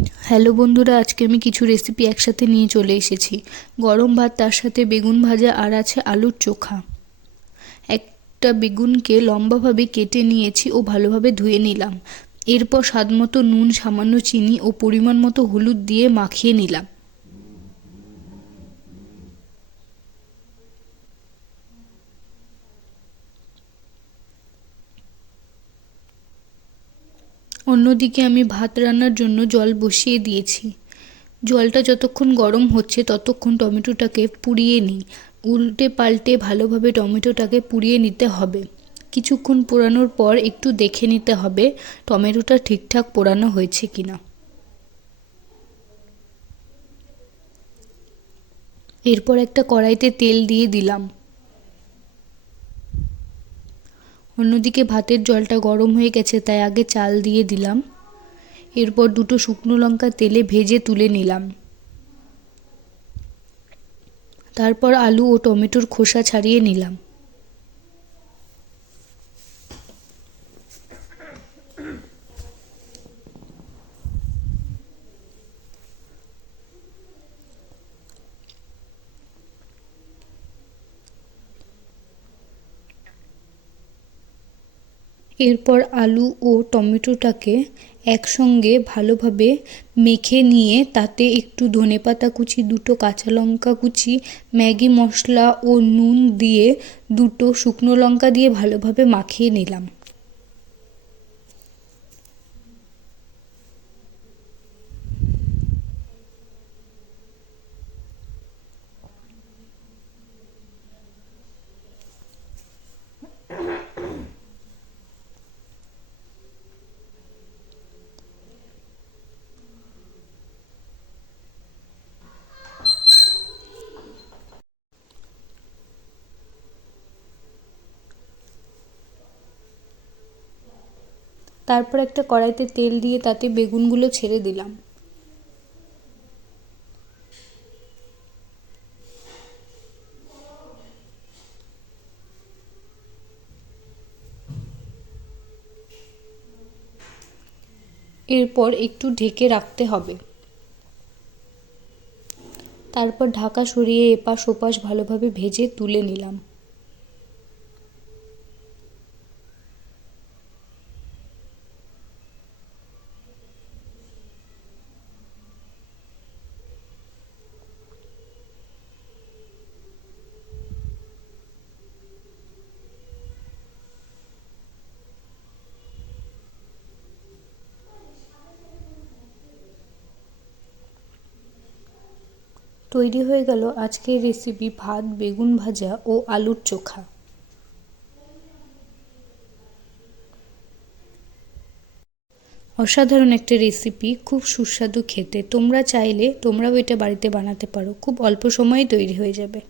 Hello বন্ধুরা, আজকে আমি কিছু রেসিপি একসাথে নিয়ে চলে এসেছি। গরম ভাত, তার সাথে বেগুন ভাজা আর আছে আলুর চোখা। একটা বেগুনকে লম্বাভাবে কেটে নিয়েছি ও ভালোভাবে ধুয়ে নিলাম। এরপর স্বাদমতো নুন, সামান্য চিনি ও পরিমাণ মতো হলুদ দিয়ে মাখিয়ে নিলাম। অন্যদিকে আমি ভাত রান্নার জন্য জল বসিয়ে দিয়েছি। জলটা যতক্ষণ গরম হচ্ছে, ততক্ষণ টমেটোটাকে পুড়িয়ে নিই। উল্টে পাল্টে ভালোভাবে টমেটোটাকে পুড়িয়ে নিতে হবে। কিছুক্ষণ পোড়ানোর পর একটু দেখে নিতে হবে টমেটোটা ঠিকঠাক পোড়ানো হয়েছে কিনা। এরপর একটা কড়াইতে তেল দিয়ে দিলাম। অন্যদিকে ভাতের জলটা গরম হয়ে গেছে, তাই আগে চাল দিয়ে দিলাম। এরপর দুটো শুকনো লঙ্কা তেলে ভেজে তুলে নিলাম। তারপর আলু ও টমেটোর খোসা ছাড়িয়ে নিলাম। এরপর আলু ও টমেটোটাকে একসঙ্গে ভালোভাবে মেখে নিয়ে তাতে একটু ধনেপাতা কুচি, দুটো কাঁচা লঙ্কা কুচি, ম্যাগি মশলা ও নুন দিয়ে দুটো শুকনো লঙ্কা দিয়ে ভালোভাবে মাখিয়ে নিলাম। তারপর একটা কড়াইতে তেল দিয়ে তাতে বেগুনগুলো ছেড়ে দিলাম। এরপর একটু ঢেকে রাখতে হবে। তারপর ঢাকা সরিয়ে এপাশ ওপাশ ভালোভাবে ভেজে তুলে নিলাম। তৈরি হয়ে গেল আজকের রেসিপি ভাত, বেগুন ভাজা ও আলুর চোখা। অসাধারণ একটা রেসিপি খুব সুস্বাদু খেতে। তোমরা চাইলে তোমরাও এটা বাড়িতে বানাতে পারো। খুব অল্প সময়ে তৈরি হয়ে যাবে।